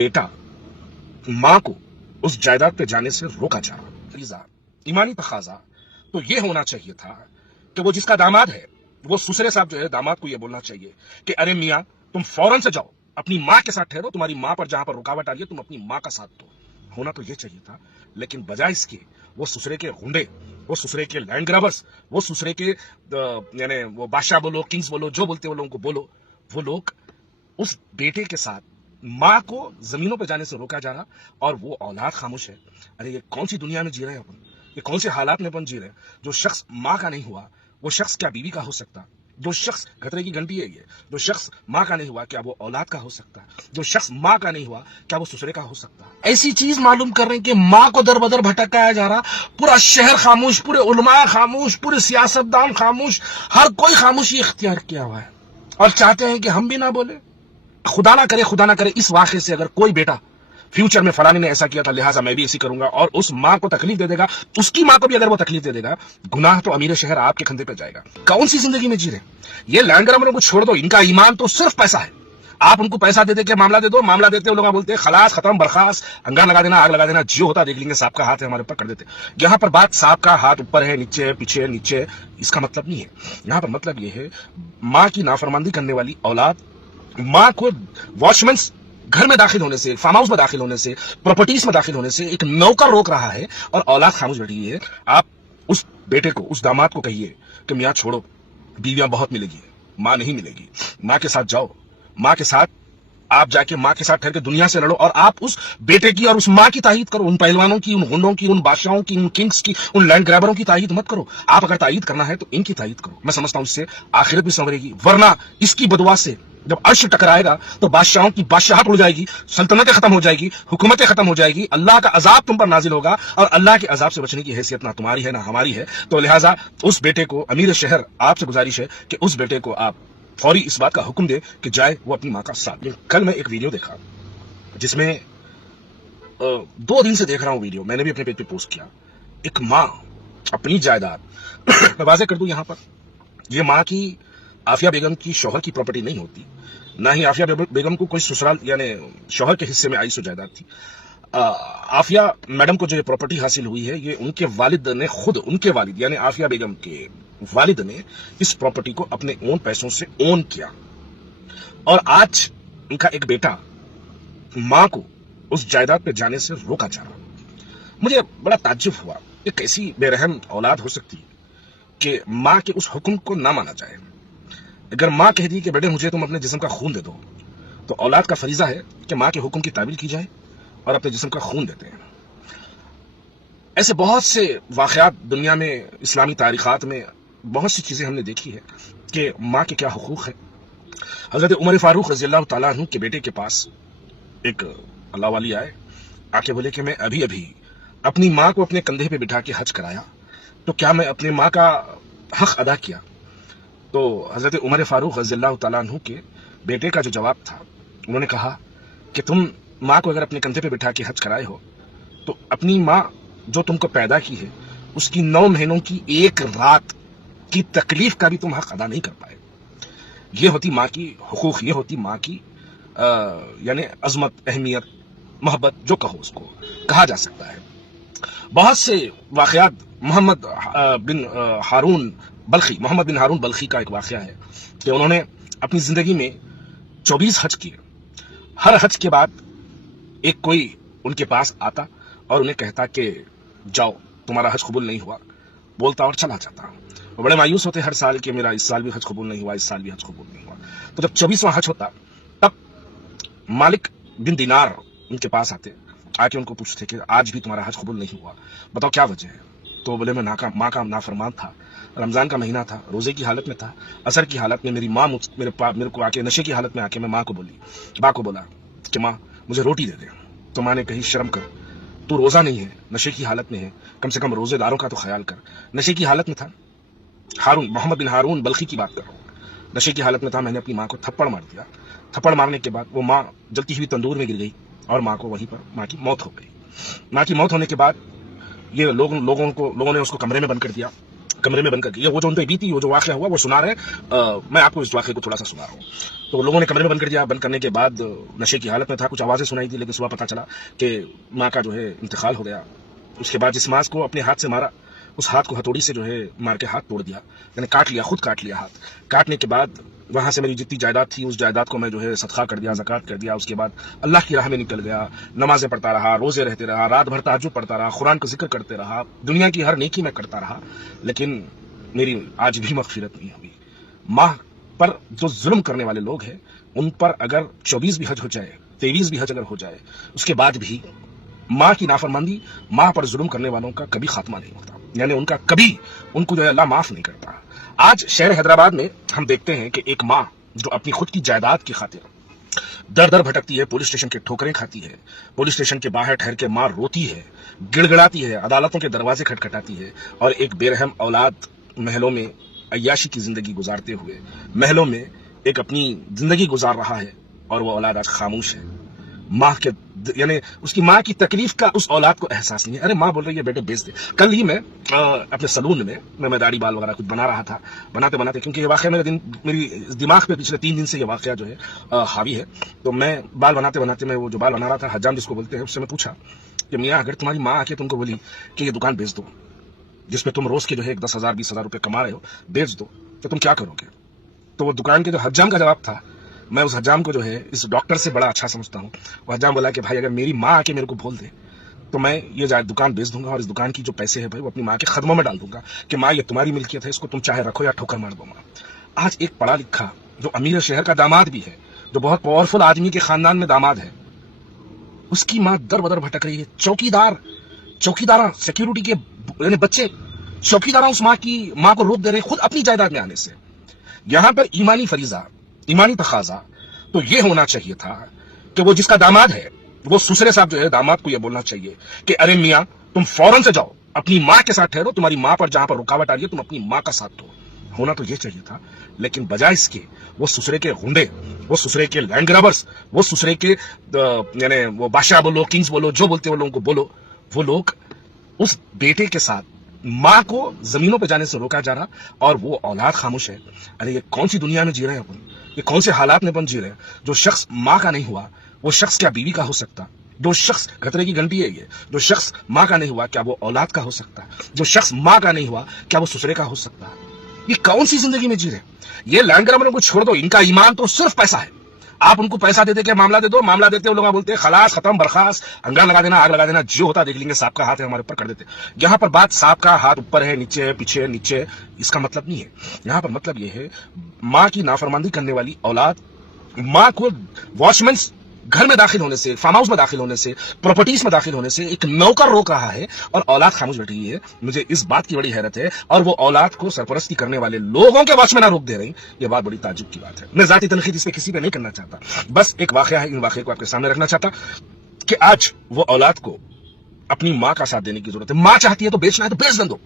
बेटा मां को उस जायदाद पे जाने से रोका जा रहा। फरीजा ईमानी तकाजा तो ये होना चाहिए था कि वो जिसका दामाद है वो ससुरे साहब जो है दामाद को ये बोलना चाहिए कि अरे मियां तुम फौरन से जाओ, अपनी मां के साथ ठहरो, तुम्हारी मां पर जहां पर रुकावट आ रही है तुम अपनी मां का साथ दो। होना तो ये चाहिए था, लेकिन बजाय इसके वो ससुरे के गुंडे, वो ससुरे के लैंड ग्रैबर्स, वो ससुरे के यानी वो बादशाह बोलो, किंग्स बोलो, जो बोलते वो लोगों को बोलो, वो लोग उस बेटे के साथ मां को जमीनों पर जाने से रोका जा रहा और वो औलाद खामोश है। अरे ये कौन सी दुनिया में जी रहे हैं अपन, ये कौन से हालात में अपन जी रहे हैं। जो शख्स मां का नहीं हुआ वो शख्स क्या बीवी का हो सकता, जो शख्स खतरे की घंटी है ये, जो शख्स मां का नहीं हुआ क्या वो औलाद का हो सकता, जो शख्स मां का नहीं हुआ क्या वो ससुरे का हो सकता। ऐसी चीज मालूम कर रहे हैं कि मां को दर बदर भटकाया जा रहा, पूरा शहर खामोश, पूरे उलमा खामोश, पूरे सियासतदान खामोश, हर कोई खामोशी इख्तियार किया हुआ है और चाहते हैं कि हम भी ना बोले। खुदा ना करे इस वाक़े से अगर कोई बेटा फ्यूचर में फलाने ने ऐसा किया था लिहाजा मैं भी ऐसी करूंगा और उस मां को तकलीफ दे देगा, उसकी मां को भी अगर वो तकलीफ दे देगा, गुनाह तो अमीर शहर आपके कंधे पे जाएगा। कौन सी जिंदगी में जी रहे। ये लैंड ग्रैबरों को छोड़ दो, इनका ईमान तो सिर्फ पैसा है। आप उनको पैसा दे के मामला दे दो, मामला देते लोग बोलते हैं खलास खत्म बर्खास्त, अंगार लगा देना, आग लगा देना, जियो होता देख लेंगे, सांप का हाथ है हमारे ऊपर कर देते। यहाँ पर बात सांप का हाथ ऊपर है, नीचे है, पीछे है, नीचे, इसका मतलब नहीं है। यहाँ पर मतलब ये है मां की नाफरमानी करने वाली औलाद मां को वॉचमैन घर में दाखिल होने से, फार्म हाउस में दाखिल होने से, प्रॉपर्टीज में दाखिल होने से एक नौकर रोक रहा है और औलाद खामोश बैठी है। आप उस बेटे को, उस दामाद को कहिए कि मियां छोड़ो, बीवियां बहुत मिलेगी, मां नहीं मिलेगी, मां के साथ जाओ, मां के साथ आप जाके मां के साथ ठहर के दुनिया से लड़ो और आप उस बेटे की और उस मां की तायीद करो। उन पहलवानों की, उन गुंडों की, उन बादशाहों की, उन किंग्स की, उन लैंड ग्रैबरों की तायीद मत करो। आप अगर तायीद करना है तो इनकी तायीद करो। मैं समझता हूं इससे आखिरत भी संवरेगी, वरना इसकी बदुआ से जब अर्श टकराएगा तो बादशाहों की बादशाहत उड़ जाएगी, सल्तनतें खत्म हो जाएगी, हुकूमतें खत्म हो जाएगी, अल्लाह का अजाब तुम पर नाजिल होगा और अल्लाह के अजाब से बचने की हैसियत ना तुम्हारी है ना हमारी है। तो लिहाजा उस बेटे को, अमीर शहर आपसे गुजारिश है कि उस बेटे को आप फौरी इस बात का हुक्म दे कि जाए वो अपनी मां का साथ दे। कल मैं एक वीडियो देखा जिसमें 2 दिन से देख रहा हूं वीडियो, मैंने भी अपने पेज पे पोस्ट किया। एक मां अपनी जायदाद मैं वाज़ेह कर दूं यहां पर, ये मां की आफिया बेगम की शौहर की प्रॉपर्टी नहीं होती, ना ही आफिया बेगम को कोई ससुराल यानी शौहर के हिस्से में आई सो जायदाद थी। आफिया मैडम को जो ये प्रॉपर्टी हासिल हुई है ये उनके वालिद ने खुद, उनके वालिद यानी आफिया बेगम के वालिद ने इस प्रॉपर्टी को अपने ओन पैसों से ओन किया और आज उनका एक बेटा मां को उस जायदाद पे जाने से रोका जा रहा। मुझे बड़ा ताज्जुब हुआ, ये कैसी बेरहम औलाद हो सकती है कि मां के उस हुक्म को ना माना जाए। अगर मां कह दी कि बेटे मुझे तुम अपने जिस्म का खून दे दो, तो औलाद का फरीजा है कि मां के हुक्म की ताबील की जाए और अपने जिस्म का खून देते हैं। ऐसे बहुत से वाकयात दुनिया में, इस्लामी तारीखात में बहुत सी चीजें हमने देखी है कि मां के क्या हुकूक है। हजरत उमर फारूक रज़ी अल्लाह तआला अन्हु के बेटे के पास एक अल्लाह वाली आए, आके बोले कि मैं अभी अभी अपनी मां को अपने कंधे पे बिठा के हज कराया, तो क्या मैं अपनी मां का हक अदा किया। तो हजरत उमर फारूक रज़ी अल्लाह तआला अन्हु के बेटे का जो जवाब था, उन्होंने कहा कि तुम मां को अगर अपने कंधे पे बिठा के हज कराए हो तो अपनी मां जो तुमको पैदा की है उसकी 9 महीनों की एक रात की तकलीफ का भी तुम हक अदा नहीं कर पाए। ये होती मां की हुकूक, ये होती मां की यानी अजमत, अहमियत, मोहब्बत, जो कहो उसको कहा जा सकता है। बहुत से वाकयात, मोहम्मद बिन हारून बल्खी का एक वाकया है कि उन्होंने अपनी जिंदगी में 24 हज किए। हर हज के बाद एक कोई उनके पास आता और उन्हें कहता कि जाओ तुम्हारा हज कबूल नहीं हुआ, बोलता और चला जाता। वो बड़े मायूस होते हर साल कि मेरा इस साल भी हज कबूल नहीं हुआ, इस साल भी हज कबूल नहीं हुआ। तो जब 24वां हज होता तब मालिक बिन दिनार उनके पास आते, आके उनको पूछते कि आज भी तुम्हारा हज कबूल नहीं हुआ, बताओ क्या वजह है। तो बोले मैं माँ का नाफरमान था, रमजान का महीना था, रोजे की हालत में था, असर की हालत में मेरी माँ मेरे को आके नशे की हालत में आके मैं माँ को बोला कि माँ मुझे रोटी दे दे। तो माँ ने कही शर्म कर, तू रोजा नहीं है, नशे की हालत में है, कम से कम रोजेदारों का तो ख्याल कर। नशे की हालत में था, मोहम्मद बिन हारून बल्खी की बात कर रहा हूँ, नशे की हालत में था, मैंने अपनी माँ को थप्पड़ मार दिया। थप्पड़ मारने के बाद वो माँ जलती हुई तंदूर में गिर गई और माँ को वहीं पर माँ की मौत हो गई। माँ की मौत होने के बाद ये लोगों ने उसको कमरे में बंद कर दिया, कमरे में बंद करके, ये वो जो उन पे बीती, वो जो वाकया हुआ वो सुना रहे मैं आपको इस वाकये को थोड़ा सा सुना रहा हूँ। तो लोगों ने कमरे में बंद कर दिया। बंद करने के बाद नशे की हालत में था, कुछ आवाजें सुनाई थी, लेकिन सुबह पता चला कि माँ का जो है इंतकाल हो गया। उसके बाद जिस माँ को अपने हाथ से मारा, उस हाथ को हथौड़ी से जो है मार के हाथ तोड़ दिया, यानी काट लिया, खुद काट लिया हाथ। काटने के बाद वहां से मेरी जितनी जायदाद थी उस जायदाद को मैं जो है सदका कर दिया, ज़कात कर दिया। उसके बाद अल्लाह की राह में निकल गया, नमाजें पढ़ता रहा, रोजे रहते रहा, रात भर तहज्जुद पढ़ता रहा, कुरान का जिक्र करते रहा, दुनिया की हर नेकी में करता रहा, लेकिन मेरी आज भी मग़फ़िरत नहीं हुई। माँ पर जो जुल्म करने वाले लोग हैं उन पर अगर 24 भी हज हो जाए, 23 भी हज अगर हो जाए, उसके बाद भी माँ की नाफरमानी, माँ पर जुल्म करने वालों का कभी खात्मा नहीं होता, यानी उनका कभी, उनको जो है अल्लाह माफ नहीं करता। आज शहर हैदराबाद में हम देखते हैं कि एक माँ जो अपनी खुद की जायदाद की खातिर दर दर भटकती है, पुलिस स्टेशन के ठोकरें खाती है, पुलिस स्टेशन के बाहर ठहर के माँ रोती है, गिड़गिड़ाती है, अदालतों के दरवाजे खटखटाती है, और एक बेरहम औलाद महलों में अय्याशी की जिंदगी गुजारते हुए महलों में एक अपनी जिंदगी गुजार रहा है, और वो औलाद आज खामोश है। माँ के यानी उसकी माँ की तकलीफ का उस औलाद को एहसास नहीं है। अरे माँ बोल रही है बेटे बेच दे। कल ही मैं अपने सलून में मैं दाढ़ी बाल वगैरह कुछ बना रहा था, बनाते बनाते, क्योंकि ये वाकया मेरी दिमाग पे पिछले 3 दिन से ये वाकया जो है हावी है, तो मैं बाल बनाते बनाते, मैं वो जो बाल बना रहा था, हज्जाम जिसको बोलते हैं, उससे मैं पूछा कि मियाँ अगर तुम्हारी माँ आके तुमको बोली कि ये दुकान बेच दो जिसपे तुम रोज के जो है 10,000 20,000 रुपये कमा रहे हो, बेच दो, तो तुम क्या करोगे? तो वो दुकान के जो हज्जाम का जवाब था, मैं उस हज्जाम को जो है इस डॉक्टर से बड़ा अच्छा समझता हूँ। वो हज्जाम बोला कि भाई अगर मेरी माँ आके मेरे को बोल दे तो मैं ये दुकान बेच दूंगा, और इस दुकान की जो पैसे है भाई वो अपनी माँ के खदमों में डाल दूंगा कि माँ ये तुम्हारी मिल्कियत है, इसको तुम चाहे रखो या ठोकर मार दो माँ। आज एक पढ़ा लिखा जो अमीर शहर का दामाद भी है, जो बहुत पावरफुल आदमी के खानदान में दामाद है, उसकी माँ दर बदर भटक रही है। चौकीदार सिक्योरिटी के यानी बच्चे चौकीदार उस माँ को रोक दे रहे हैं खुद अपनी जायदाद में आने से। यहां पर ईमानी फरीजा, ईमानी तकाजा तो ये होना चाहिए था कि वो जिसका दामाद है, वो ससुरे साहब जो है दामाद को ये बोलना चाहिए कि अरे मियाँ तुम फौरन से जाओ, अपनी माँ के साथ ठहरो, तुम्हारी माँ पर जहां पर रुकावट आ रही है तुम अपनी माँ का साथ दो। होना तो ये चाहिए था, लेकिन बजाय इसके वो ससुरे के गुंडे, वो ससुरे के लैंड ग्रैबर्स, वो ससुरे के यानी वो बादशाह बोलो, किंग्स बोलो, जो बोलते हो लोगों को बोलो, वो लोग उस बेटे के साथ माँ को जमीनों पे जाने से रोका जा रहा, और वो औलाद खामोश है। अरे ये कौन सी दुनिया में जी रहे हैं अपन, ये कौन से हालात में अपन जी रहे हैं? जो शख्स माँ का नहीं हुआ वो शख्स क्या बीवी का हो सकता? जो शख्स खतरे की घंटी है ये, जो शख्स माँ का नहीं हुआ क्या वो औलाद का हो सकता? जो शख्स माँ का नहीं हुआ क्या वो ससुरे का हो सकता? ये कौन सी जिंदगी में जी रहे? ये लैंड ग्रैबर को छोड़ दो, इनका ईमान तो सिर्फ पैसा है। आप उनको पैसा दे दे के मामला दे दो, मामला देते हो लोग बोलते हैं खलास, खत्म, बर्खास्त, अंगार लगा देना, आग लगा देना, जो होता देख लेंगे, सांप का हाथ है हमारे ऊपर, कर देते। यहाँ पर बात सांप का हाथ ऊपर है, नीचे है, पीछे है, नीचे, इसका मतलब नहीं है। यहाँ पर मतलब ये है माँ की नाफरमानी करने वाली औलाद, माँ को वॉचमैन घर में दाखिल होने से, फार्म हाउस में दाखिल होने से, प्रॉपर्टीज में दाखिल होने से एक नौकर रोक रहा है, और औलाद खामोश बैठी है। मुझे इस बात की बड़ी हैरत है, और वो औलाद को सरपरस्ती करने वाले लोगों के वॉचमैन रोक दे रही, ये बात बड़ी ताज्जुब की बात है। मैं जाती तनकीद इस पे किसी पे नहीं करना चाहता, बस एक वाकया है, इन वाकये को आपके सामने रखना चाहता कि आज वो औलाद को अपनी माँ का साथ देने की जरूरत है। माँ चाहती है तो बेचना है तो बेच दो।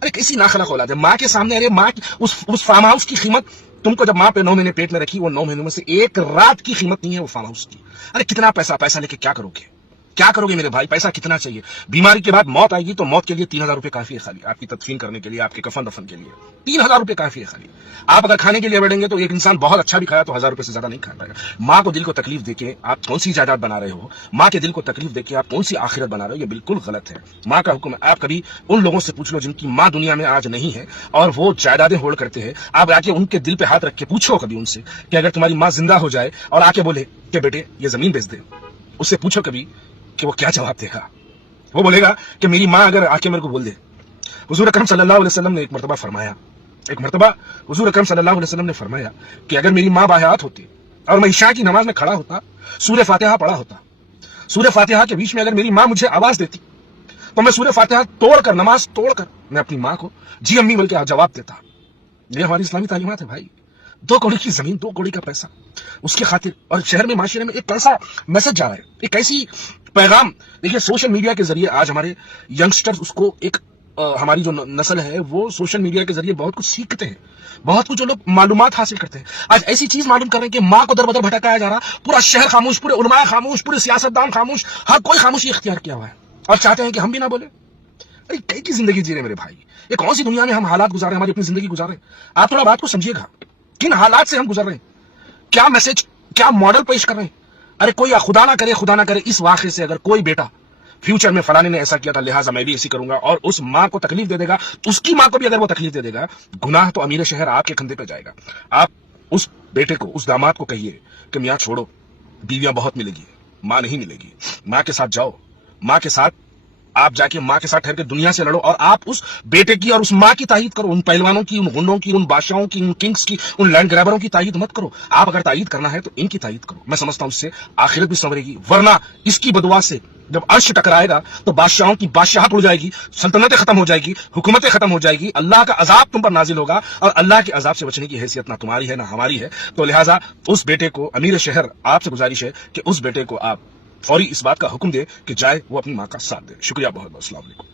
अरे कैसी नाखलक औलाद है माँ के सामने। अरे माँ उस फार्म हाउस की कीमत तुमको जब माँ पे 9 महीने पेट में रखी, वो 9 महीनों में से एक रात की कीमत नहीं है वो फार्म हाउस की। अरे कितना पैसा लेके क्या करोगे? क्या करोगे मेरे भाई? पैसा कितना चाहिए? बीमारी के बाद मौत आएगी तो मौत के लिए 3,000 रुपए काफी है खाली, आपकी तदफीन करने के लिए, आपके कफन दफन के लिए 3,000 रुपए काफी है खाली। आप अगर खाने के लिए बैठेंगे तो एक इंसान बहुत अच्छा भी खाया तो 1,000 रुपए से ज्यादा नहीं खा पाएगा। माँ को दिल को तकलीफ देके आप कौन सी जायदाद बना रहे हो? माँ के दिल को तकलीफ देके आप कौन सी आखिरत बना रहे हो? ये बिल्कुल गलत है। माँ का हुक्म है। आप कभी उन लोगों से पूछ लो जिनकी माँ दुनिया में आज नहीं है और वो जायदादें होल्ड करते हैं, आप आके उनके दिल पे हाथ रख के पूछो कभी उनसे कि अगर तुम्हारी माँ जिंदा हो जाए और आके बोले कि बेटे ये जमीन बेच दे, उससे पूछो कभी कि वो क्या जवाब देगा। वो बोलेगा कि मेरी माँ अगर आके मेरे को बोल दे। हुजूर अकरम सल्लल्लाहु अलैहि वसल्लम ने एक मरतबा हुजूर अकरम सल्लल्लाहु अलैहि वसल्लम ने फरमाया कि अगर मेरी माँ बाहयात होती और मैं इशा की नमाज में खड़ा होता, सूरह फातिहा पढ़ा होता, सूरह फातिहा के बीच में अगर मेरी माँ मुझे आवाज देती तो मैं सूरह फातिहा तोड़कर, नमाज तोड़कर मैं अपनी माँ को जी अम्मी बोल के जवाब देता। ये हमारी इस्लामी तालीमात है भाई। 2 कौड़ी की जमीन, 2 कौड़ी का पैसा, उसके खातिर। और शहर में, माशरे में एक कैसा मैसेज जा रहा है, एक ऐसी पैगाम। देखिए सोशल मीडिया के जरिए आज हमारे यंगस्टर्स उसको एक हमारी जो नस्ल है वो सोशल मीडिया के जरिए बहुत कुछ सीखते हैं, बहुत कुछ जो लोग मालूमात हासिल करते हैं। आज ऐसी चीज मालूम कर रहे हैं कि माँ को दर बदर भटकाया जा रहा, पूरा शहर खामोश, पूरे उलमा खामोश, पूरे सियासतदान खामोश, हर कोई खामोशी इख्तियार किया हुआ है और चाहते हैं कि हम भी ना बोले। अरे कई की जिंदगी जी रहे मेरे भाई, ये कौन सी दुनिया में हम हालात गुजार रहे हैं, हमारी अपनी जिंदगी गुजार रहे हैं। आप थोड़ा बात को समझिएगा, किन हालात से हम गुजर रहे हैं, क्या मैसेज, क्या मॉडल पेश कर रहे हैं। अरे कोई खुदा ना करे इस वाक़े से अगर कोई बेटा फ्यूचर में फलाने ने ऐसा किया था लिहाजा मैं भी ऐसी करूंगा और उस माँ को तकलीफ दे देगा, उसकी माँ को भी अगर वो तकलीफ दे देगा, गुनाह तो अमीर शहर आपके कंधे पे जाएगा। आप उस बेटे को, उस दामाद को कहिए कि मियाँ छोड़ो, बीवियां बहुत मिलेगी, माँ नहीं मिलेगी। माँ के साथ जाओ, माँ के साथ आप जाके माँ के साथ ठहर के दुनिया से लड़ो और आप उस बेटे की और उस माँ की तायीद करो, उन पहलवानों की, उन गुंडों की, उन बादशाहों की, उन किंग्स की, उन लैंड ग्रैबरों की तायीद मत करो। आप अगर तायीद करना है तो इनकी तायीद करो। मैं समझता हूं इससे आखिरत भी संवरेगी, वरना इसकी बदुआ से जब अर्श टकराएगा तो बादशाहों की बादशाहत उड़ जाएगी, सल्तनतें खत्म हो जाएगी, हुकूमतें खत्म हो जाएगी, अल्लाह का अजाब तुम पर नाजिल होगा और अल्लाह के अजाब से बचने की हैसियत ना तुम्हारी है ना हमारी है। तो लिहाजा उस बेटे को, अमीर शहर आपसे गुजारिश है कि उस बेटे को आप फौरी इस बात का हुक्म दे कि जाए वो अपनी माँ का साथ दे। शुक्रिया बहुत बहुत। अस्सलाम वालेकुम।